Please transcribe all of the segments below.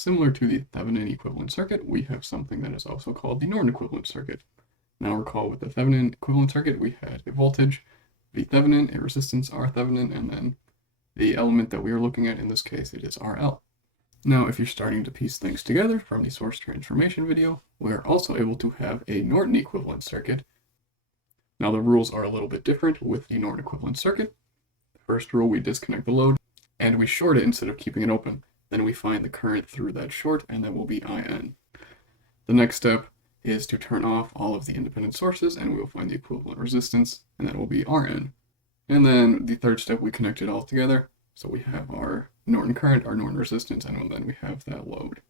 similar to the Thevenin equivalent circuit, we have something that is also called the Norton equivalent circuit. Now recall with the Thevenin equivalent circuit, we had a voltage, V Thevenin, a resistance, R Thevenin, and then the element that we are looking at, in this case, it is RL. Now, if you're starting to piece things together from the source transformation video, we are also able to have a Norton equivalent circuit. Now, the rules are a little bit different with the Norton equivalent circuit. The first rule, we disconnect the load, and we short it instead of keeping it open. Then we find the current through that short, and that will be IN. The next step is to turn off all of the independent sources, and we will find the equivalent resistance, and that will be RN. And then the third step, we connect it all together. So we have our Norton current, our Norton resistance, and then we have that load.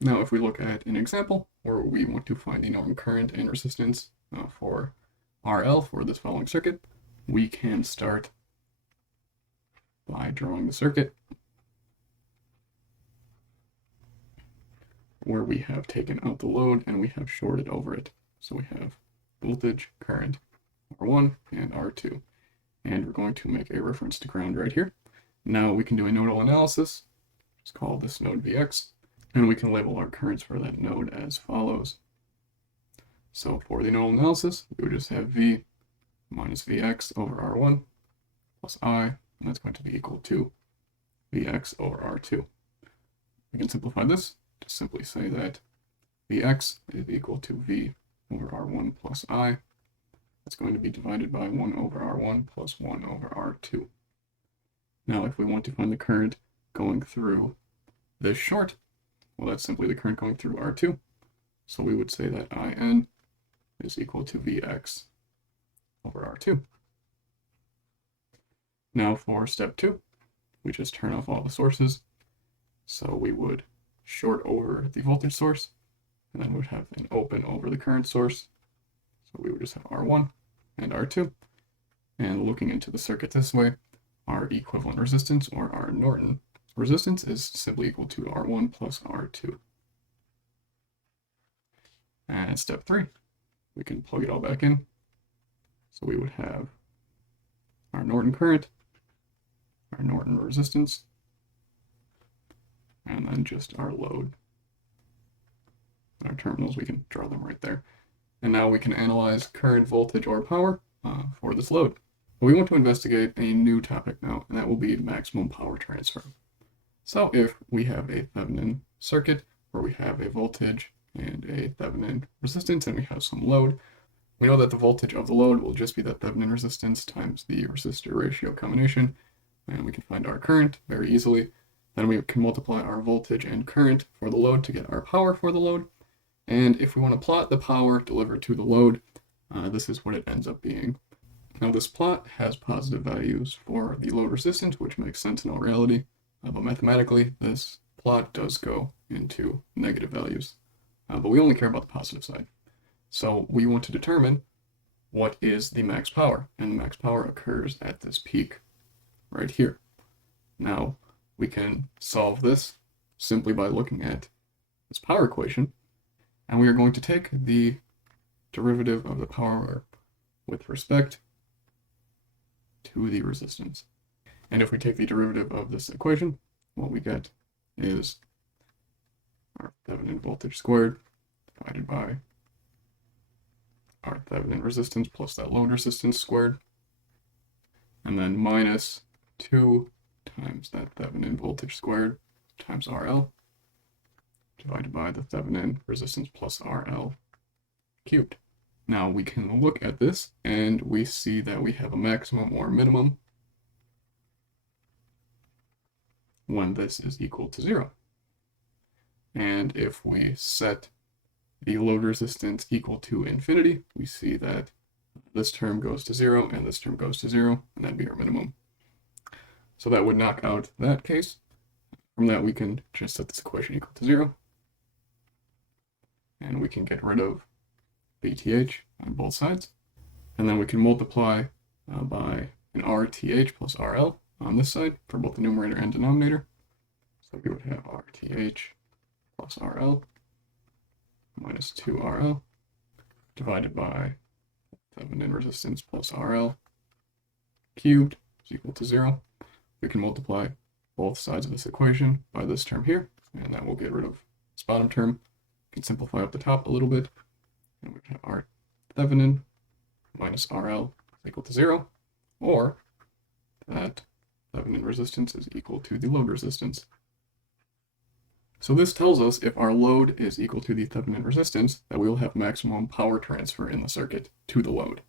Now, if we look at an example where we want to find the Norton current and resistance for RL for this following circuit, we can start by drawing the circuit where we have taken out the load and we have shorted over it. So we have voltage, current, R1 and R2. And we're going to make a reference to ground right here. Now we can do a nodal analysis. Just call this node Vx, and we can label our currents for that node as follows. So for the nodal analysis, we would just have V minus Vx over R1 plus I, and that's going to be equal to Vx over R2. We can simplify this to simply say that Vx is equal to V over R1 plus I. That's going to be divided by 1 over R1 plus 1 over R2. Now, if we want to find the current going through this short, well, that's simply the current going through R2. So we would say that IN is equal to Vx over R2. Now for step 2, we just turn off all the sources. So we would short over the voltage source, and then we'd have an open over the current source. So we would just have R1 and R2. And looking into the circuit this way, our equivalent resistance, or our Norton resistance, is simply equal to R1 plus R2. And step 3, we can plug it all back in. So we would have our Norton current, our Norton resistance, and then just our load. Our terminals, we can draw them right there. And now we can analyze current, voltage, or power for this load. But we want to investigate a new topic now, and that will be maximum power transfer. So if we have a Thevenin circuit where we have a voltage and a Thevenin resistance and we have some load, we know that the voltage of the load will just be that Thevenin resistance times the resistor ratio combination, and we can find our current very easily. Then we can multiply our voltage and current for the load to get our power for the load. And if we want to plot the power delivered to the load, this is what it ends up being. Now this plot has positive values for the load resistance, which makes sense in all reality, but mathematically this plot does go into negative values, but we only care about the positive side. So we want to determine what is the max power, and the max power occurs at this peak right here. Now we can solve this simply by looking at this power equation, and we are going to take the derivative of the power with respect to the resistance. And if we take the derivative of this equation, what we get is our Thevenin voltage squared divided by our Thevenin resistance plus that load resistance squared, and then minus 2 times that Thevenin voltage squared times RL divided by the Thevenin resistance plus RL cubed. Now we can look at this and we see that we have a maximum or minimum when this is equal to 0. And if we set the load resistance equal to infinity, we see that this term goes to 0 and this term goes to 0, and that'd be our minimum. So that would knock out that case. From that, we can just set this equation equal to 0, and we can get rid of VTH on both sides, and then we can multiply by an RTH plus RL on this side for both the numerator and denominator. So we would have RTH plus RL minus 2RL divided by Thevenin resistance plus RL cubed is equal to 0. We can multiply both sides of this equation by this term here, and that will get rid of this bottom term. We can simplify up the top a little bit, and we have our Thevenin minus RL is equal to 0, or that Thevenin resistance is equal to the load resistance. So this tells us if our load is equal to the Thevenin resistance, that we will have maximum power transfer in the circuit to the load.